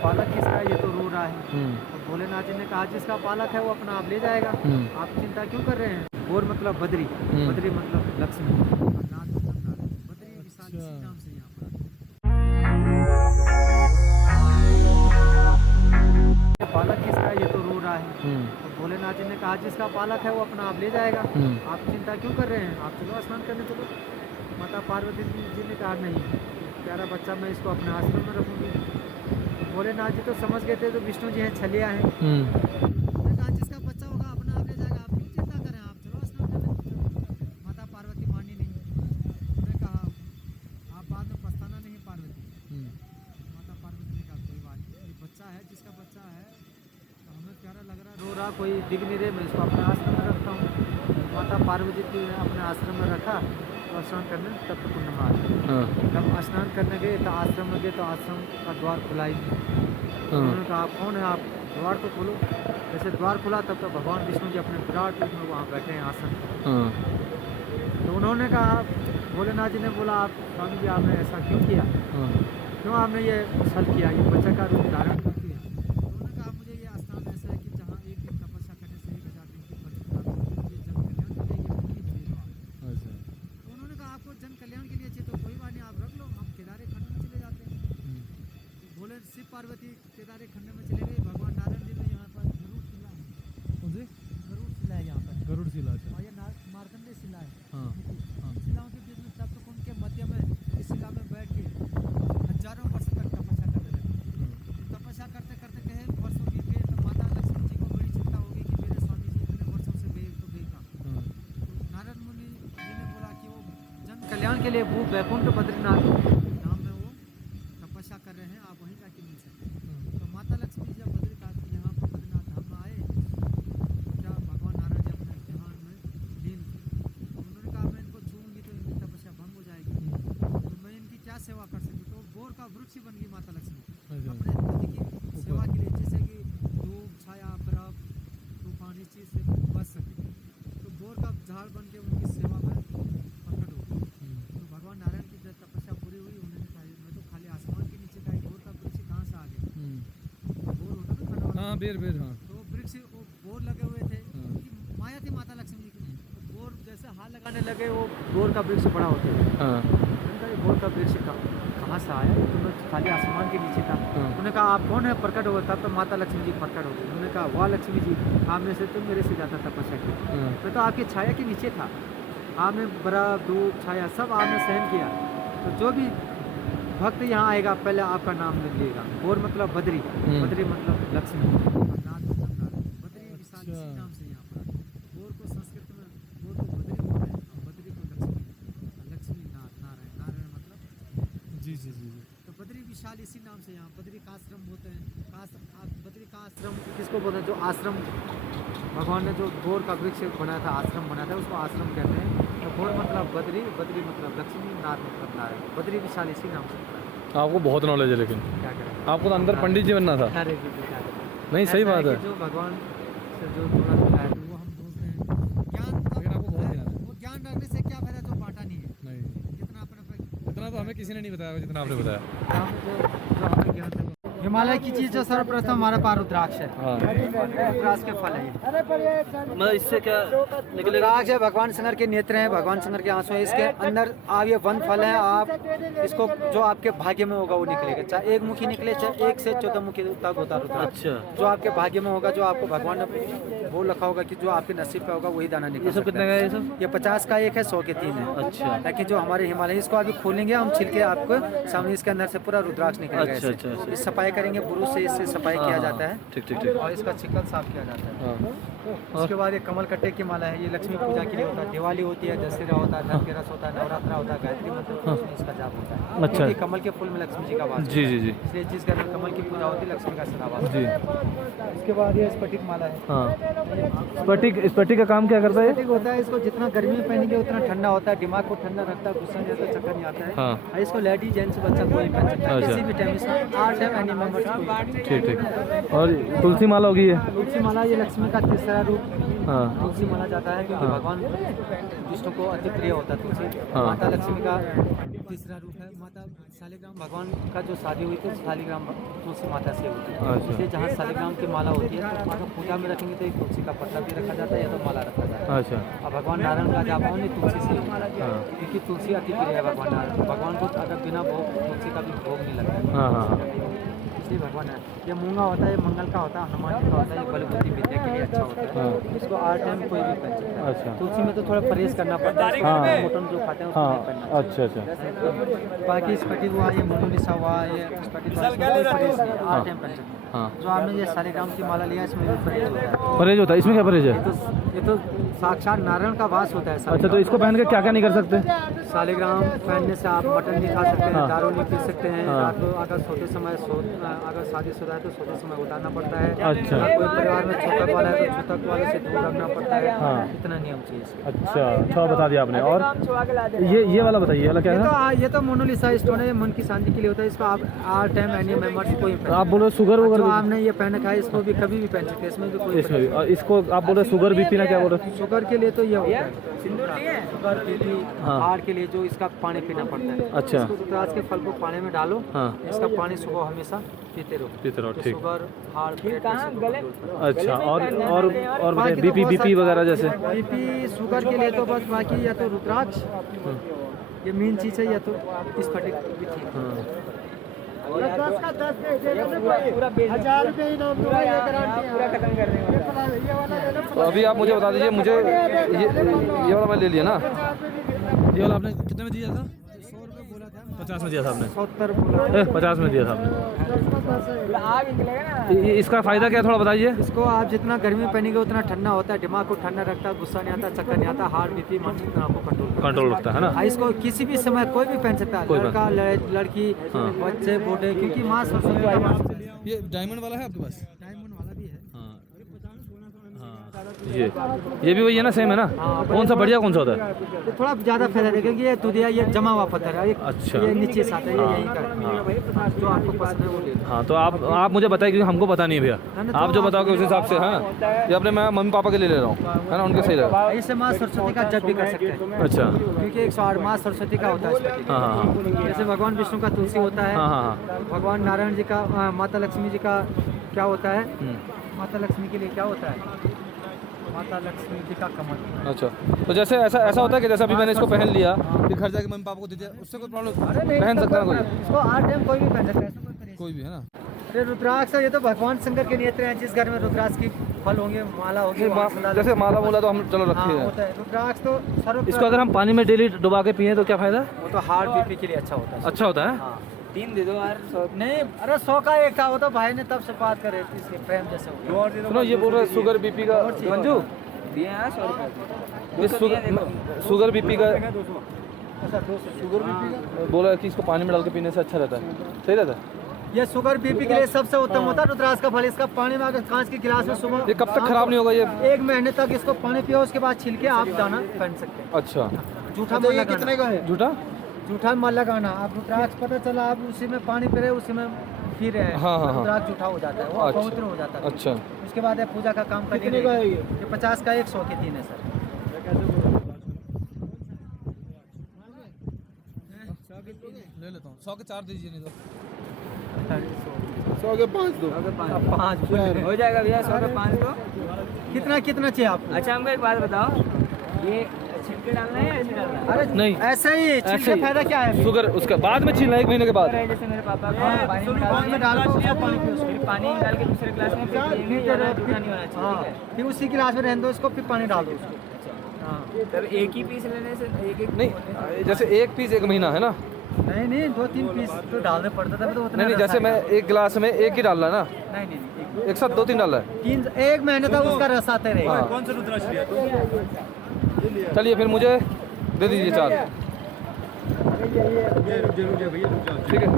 पालक किसका है, ये तो रो रहा है। तो भोलेनाथ जी ने कहा जिसका पालक है वो अपना आप ले जाएगा, आप चिंता क्यों कर रहे हैं। बोर मतलब बद्री, बद्री मतलब लक्ष्मी, और नाथ मतलब नारायण। बद्री विशाल इसी नाम से यहाँ पर पालक किसका है, ये तो रो रहा है। तो भोलेनाथ जी ने कहा जिसका पालक है वो अपना आप ले जाएगा, आप चिंता क्यों कर रहे हैं, आप चलो स्नान करने चलो। माता पार्वती जी ने कहा नहीं, प्यारा बच्चा मैं इसको अपने आश्रम में रखूँगी। भोलेनाथ जी तो समझ गए थे तो विष्णु जी हैं छलिया हैं। उन्होंने कहा जिसका बच्चा होगा अपना आप ले जाएगा, आप क्यों चिंता करें, आप चलो स्नान करने। माता पार्वती मानी नहीं। उन्होंने कहा आप बाद में पछताना नहीं पार्वती। माता पार्वती ने कहा कोई बात नहीं, ये बच्चा है, जिसका बच्चा है तो हमें प्यारा लग रहा है, रो रहा कोई दिख नहीं रहे, मैं इसको अपने आश्रम में रखता हूँ। माता पार्वती जी ने अपने आश्रम में रखा और स्नान करने तब तक पूर्णिमा आ गई। जब स्नान करने गए तो आश्रम में गए तो आश्रम का द्वार खुला ही नहीं। उन्होंने कहा आप कौन है, आप द्वार तो खोलो। जैसे द्वार खुला तब तो भगवान विष्णु जी अपने विराट रूप में वहाँ बैठे हैं आसन पर। तो उन्होंने कहा, भोलेनाथ जी ने बोला आप स्वामी जी आपने ऐसा क्यों किया, क्यों आपने ये छल किया, ये बच्चा का रूप धारण क्यों किया। उन्होंने कहा मुझे ये स्थान ऐसा है कि जहाँ एक दिन तपस्या करने से 1000 दिन की फल प्राप्त होती है, जन कल्याण के लिए ये चाहिए। तो उन्होंने कहा आपको जन कल्याण के लिए चाहिए तो कोई बात नहीं, आप रख लो, हम केदारे खंड में चले जाते हैं। बोले शिव पार्वती केदारे खंड में चले गए। भगवान नारायण जी ने यहाँ पर गरुड़ शिला है, गरुड़ शिला है यहाँ पर, गरुड़ शिला और ये मार्कंडेय शिला है। शिलाओं के बीच में तप्त कुंड के मध्य में इस शिला में बैठ के हजारों वर्ष तक तपस्या करते रहे। तपस्या करते करते कहे वर्षों बीत गए तो माता लक्ष्मी जी को बड़ी चिंता होगी कि मेरे स्वामी जी इतने वर्षों से गए तो गए कहाँ। तो नारद मुनि जी ने बोला कि वो जन कल्याण के लिए वो वैकुंठ बद्रीनाथ नाम में वो तपस्या कर रहे हैं, आप वहीं जाके मिल सकते हैं। तो माता लक्ष्मी जी जब बद्रीनाथ यहाँ पर बद्रीनाथ धाम में आए तो क्या भगवान नारायण जी अपने ध्यान में लीन थे। तो उन्होंने कहा मैं इनको छूऊंगी तो इनकी तपस्या भंग हो जाएगी, तो मैं इनकी क्या सेवा कर सकती। तो बोर का वृक्ष ही बन गई माता लक्ष्मी अपने पति की सेवा के लिए, जैसे कि धूप छाया बर्फ तूफान इस चीज़ से बच सके। तो बोर का झाड़ बन के उनकी सेवा में प्रकट हो गई। तो भगवान नारायण की जब तपस्या पूरी हुई उन्होंने कहा मैं तो खाली आसमान के नीचे का बोर का वृक्ष कहाँ से आ गया। बोर होता ना खंडवा, हाँ बेर हाँ। तो वृक्ष वो बोर लगे हुए थे, उनकी माया थी माता लक्ष्मी जी की। तो बोर जैसे हाथ लगाने लगे वो बोर का वृक्ष बड़ा होते हैं। बोर का वृक्ष कहाँ से आया, तो मैं खाली आसमान के नीचे था। उन्होंने कहा आप कौन है, प्रकट हुआ। तब तो माता लक्ष्मी जी प्रकट हो गई। उन्होंने कहा वाह लक्ष्मी जी आपने से तो मेरे से ज़्यादा तपस्या की, मैं तो आपकी छाया के नीचे था, आपने बर्फ धूप छाया सब आपने सहन किया। तो जो भी भक्त यहाँ आएगा पहले आपका नाम लीजिएगा। बोर मतलब बद्री, बद्री मतलब लक्ष्मी, और नाथ मतलब नारायण। बद्री विशाल इसी नाम से यहाँ पर। बोर को संस्कृत में बोर को बद्री बोलते हैं और बद्री को लक्ष्मी, लक्ष्मी नाथ नारायण, नारायण मतलब जी। तो बद्री विशाल इसी नाम से यहाँ बद्री का आश्रम बोलते हैं। बद्री का आश्रम किसको बोलते हैं, जो आश्रम भगवान ने जो बोर का वृक्ष बनाया था, आश्रम बनाया था, उसको आश्रम कहते हैं। तो बोर मतलब बद्री, बद्री मतलब लक्ष्मी, नाथ मतलब नारायण। बद्री विशाल इसी नाम से। आपको बहुत नॉलेज है, लेकिन क्या करें, आपको तो अंदर पंडित जी बनना था। अरे क्या करें, नहीं सही बात है। जो भगवान से जो थोड़ा मिला है तो वो हम बोलते हैं। ज्ञान लेकिन आपको बहुत ज्ञान है। वो ज्ञान रखने से क्या फायदा जो बांटा नहीं है। नहीं, जितना अपने इतना तो हमें किसी ने नहीं बताया जितना आपने बताया। हमें ज्ञान है। हिमालय की चीज जो सर्वप्रथम हमारे पास रुद्राक्ष है। रुद्राक्ष के फल है ये। मैं इससे क्या निकलेगा? रुद्राक्ष है, भगवान शंकर के नेत्र हैं, भगवान शंकर के आंसू हैं। इसके अंदर आप ये वन फल है, आप इसको जो आपके भाग्य में होगा वो निकलेगा। चाहे एक मुखी निकले, चाहे 1 से 14 मुखी तक होता है रुद्राक्ष। अच्छा, जो आपके भाग्य में होगा, जो आपको भगवान ने वो लिखा होगा कि जो आपके नसीब पे होगा वही दाना निकल। ये सब कितने का है? ये सब ये 50 का एक है, 100 के 3 है। अच्छा, ताकि जो हमारे हिमालय, इसको अभी खोलेंगे हम छिलके आपको सामने, इसके अंदर से पूरा रुद्राक्ष निकलेगा। अच्छा, अच्छा, अच्छा। इस सफाई करेंगे, बुरुश से इससे सफाई किया जाता है। ठीक। और इसका छिकल साफ किया जाता है। हाँ, उसके बाद ये कमल कट्टे की माला है, ये लक्ष्मी पूजा के लिए होता है। दिवाली होती है, दशहरा होता है, धनतेरस होता है, नवरात्रा होता है, गायत्री मंत्र उसमें इसका जाप होता है। अच्छा। क्योंकि कमल के फूल में लक्ष्मी जी का वास जी। इसलिए जिस घर में कमल की पूजा होती है लक्ष्मी का सदा वास जी। इसके बाद ये स्फटिक माला है। हाँ, स्फटिक का काम क्या करता है? स्फटिक होता है, इसको जितना गर्मी में पहनेंगे उतना ठंडा होता है, दिमाग को ठंडा रखता है, गुस्सा नहीं आता, चक्कर नहीं आता है। हाँ। और इसको लेडीज जेंट्स बच्चा कोई पहन सकता है, अच्छा। किसी भी टाइम इसमें 8 एनी मेंबर्स। ठीक। और तुलसी माला होगी ये? तुलसी माला ये लक्ष्मी का तीसरा रूप हाँ, तुलसी माना जाता है, क्योंकि भगवान विष्णु को अति प्रिय होता है तुलसी। हाँ। माता लक्ष्मी का तीसरा रूप है। माता शालिग्राम भगवान का जो शादी हुई थी शालिग्राम तुलसी माता से हुई थी। अच्छा। इसलिए जहाँ शालिग्राम की माला होती है तो अगर पूजा में रखेंगे तो एक तुलसी का पत्ता भी रखा जाता है या तो माला रखा जाता है। अच्छा। और भगवान नारायण का जाप नहीं तुलसी से होता है, हाँ। क्योंकि तुलसी अति प्रिय है भगवान नारायण। भगवान को अगर बिना भोग तुलसी का भी भोग नहीं लगता है, हाँ हाँ हाँ। इसलिए भगवान है। ये मूंगा होता है, ये मंगल का होता है, हनुमान जी का होता है, ये बलबुद्धि विद्या के लिए अच्छा होता है। हाँ। इसको आर टाइम कोई भी पहन सकता है। अच्छा। तुलसी में तो थोड़ा परहेज करना पड़ता है, हाँ। मोटन जो खाते हैं उसको नहीं हाँ पहनना। अच्छा अच्छा। बाकी स्पटिक हुआ, ये मोनोलिसा हुआ, ये स्पटिक हुआ, इसमें कोई परहेज नहीं है, आर टाइम पहन सकते हैं। हाँ। जो आपने ये शालिग्राम की माला लिया इसमें भी परहेज होता है। परहेज होता है, इसमें क्या परहेज है? ये तो साक्षात नारायण का वास होता है। अच्छा, तो इसको पहन के क्या क्या नहीं कर सकते? शालिग्राम पहनने से आप मटन नहीं खा सकते हैं, हाँ। दारू नहीं पी सकते हैं, हाँ। रात को अगर सोते समय अगर शादीशुदा है तो सोते समय उतारना पड़ता है। अच्छा। अगर कोई परिवार में छूतक वाला है तो छूतक वाले से दूर रखना पड़ता है। हाँ। इतना नियम चाहिए इसका। अच्छा अच्छा, बता दिया आपने। और ये वाला बताइए, ये वाला क्या है? ये तो मोनोलिसा स्टोन है, मन की शांति के लिए होता है। इसको आप आर टाइम एनी मेंबर्स कोई आप बोल रहे शुगर वगैरह जो भी? आपने ये पहन रखा है इसको भी कभी भी पहन सकते हैं, इसमें भी कोई इसमें भी? और इसको आप बोल रहे शुगर बीपी ना क्या बोल रहे? शुगर के लिए तो ये होता है, शुगर बीपी हाँ। हार्ट के लिए जो इसका पानी पीना पड़ता है। अच्छा। इसको रुद्राक्ष के फल को पानी में डालो, हाँ। इसका पानी सुबह हमेशा पीते रहो। ठीक। शुगर हार्ट ब्लड प्रेशर को कंट्रोल करता है। अच्छा। और बाकी तो बीपी बहुत बीपी सारे- वगैरह जैसे? बीपी शुगर के लिए तो बस बाकी या तो रुद्राक्ष ये मेन चीज़ है, या तो स्फटिक भी ठीक है। हाँ। 10 का 10 दे देना, पूरा 1000 रुपये इनाम दूंगा, ये गारंटी है। पूरा खत्म कर देंगे। ये वाला ले लो। तो अभी आप मुझे बता दीजिए, मुझे ये वाला मैं ले लिया ना? ये वाला आपने कितने में दिया था? 100 रुपये बोला था, 50 में दिया था आपने? 70 बोला। 50 में दिया था आपने। आग निकलेगा ना। इसका फायदा क्या है, थोड़ा बताइए। इसको आप जितना गर्मी में पहनेंगे उतना ठंडा होता है, दिमाग को ठंडा रखता है, गुस्सा नहीं आता, चक्कर नहीं आता, हार्ट बीपी मन को कंट्रोल रखता है ना? इसको किसी भी समय कोई भी पहन सकता है, कोई लड़का लड़की हाँ। बच्चे बूढ़े, क्योंकि माँ सरस्वती का वास है। ये डायमंड वाला है आपके पास? डायमंड वाला भी है। हाँ हाँ। ये भी वही है ना, सेम है ना? हाँ, कौन सा बढ़िया कौन सा होता है? ये थोड़ा ज़्यादा फायदा देगा, क्योंकि ये दुधिया ये जमा हुआ पत्थर है। अच्छा। ये नीचे से आता है, ये हाँ, यही का जो आपको पसंद है वो ले लो। हाँ, तो आप मुझे बताइए, क्योंकि हमको पता नहीं है भैया। ना, तो आप जो आप- बताओगे उस हिसाब से। हाँ, ये अपने मैं मम्मी पापा के लिए ले रहा हूँ, है ना? उनके सही रहेगा। इससे माँ सरस्वती का जप भी कर सकते हैं, अच्छा। क्योंकि 108 माँ सरस्वती का होता है इसमें। हाँ हाँ जैसे भगवान विष्णु का तुलसी होता है, हाँ हाँ हाँ। भगवान नारायण जी का माता लक्ष्मी जी का क्या होता है? हम्म। माता लक्ष्मी के लिए क्या होता है? माता लक्ष्मी जी का कमल। अच्छा, तो जैसे ऐसा होता है कि जैसे अभी मैंने इसको पहन लिया, फिर घर जाके मम्मी पापा को दे दिया, उससे कोई प्रॉब्लम? पहन सकता है कोई? इसको आर टाइम कोई भी पहन सकता है, ऐसा कोई परहेज कोई भी, है ना? नहीं। अरे रुद्राक्ष ये तो भगवान शंकर के नेत्र हैं, जिस घर में रुद्राक्ष की फल होंगे, माला होगी, वहाँ सदा जैसे माला मोला तो हम चलो हाँ, रखे हैं। होता है। रुद्राक्ष तो सर्व इसको अगर हम पानी में डेली डुबा के पिए तो क्या फायदा? वो तो हार्ट बीपी के लिए अच्छा होता है। अच्छा होता है? हाँ। 3 दे दो यार। नहीं, अरे 100 का एक था, वो तो भाई ने तब से बात करे इसके प्रेम जैसे हो गया। सुनो, ये बोल रहे हैं शुगर बीपी का। मंजू, दिए हैं 100 रुपये। ये शुगर बीपी का अच्छा 200 शुगर बीपी का बोला कि इसको पानी में डाल के पीने से अच्छा रहता है, सही रहता है? ये शुगर बीपी के लिए सबसे उत्तम होता है रुद्राक्ष का फल। इसका पानी में अगर कांच के गिलास में सुबह ये कब तक खराब नहीं होगा ये? 1 महीने तक इसको पानी पियो, उसके बाद छिलके आप दाना पहन सकते हैं। अच्छा। जूठा मल कितने का है? झूठा? जूठा मल लगाना, आप रुद्राक्ष पता चला आप उसी में पानी पी रहे, उसी में पी रहे हैं, हाँ, हाँ, हाँ। रुद्राक्ष जूठा हो जाता है, वो अच्छा। पवित्र हो जाता है। अच्छा। उसके बाद ये पूजा का काम करने कितने का है ये? 50 का 100 के 3 है सर। ले लेता हूँ। 100 के 4 दीजिए, नहीं तो 100 के 5 दो। 5 हो जाएगा भैया, 100 का 5 दो। कितना चाहिए आपको? अच्छा, हमको एक बात बताओ, ये छिलके डालना है या ऐसे डालना है? अरे नहीं। ऐसा ही ऐसे छिलके ही। फायदा क्या है? शुगर उसके बाद में छीलना, 1 महीने के बाद। जैसे मेरे पापा को हाँ, पानी में पानी में डाल के उसको पानी पियो। फिर पानी डाल के दूसरे गिलास में फिर पिएंगे, या जूठा नहीं होना चाहिए, हाँ, ठीक है? फिर उसी गिलास में रहने दो इसको, फिर पानी डाल दो उसको। हाँ। तब एक ही पीस लेने से एक नहीं, जैसे 1 पीस 1 महीना, है ना? नहीं 2-3 पीस तो डालने पड़ता था, तो उतना नहीं, जैसे मैं 1 गिलास में 1 ही डाल रहा है ना, नहीं एक साथ 2-3 डाल रहा है। 1 महीने तक उसका रस आते रहेगा। हाँ। कौन सा रुद्राक्ष लिया तो? चलिए, फिर मुझे दे दीजिए 4। ये रुक जा भैया, रुक जाओ। ठीक है।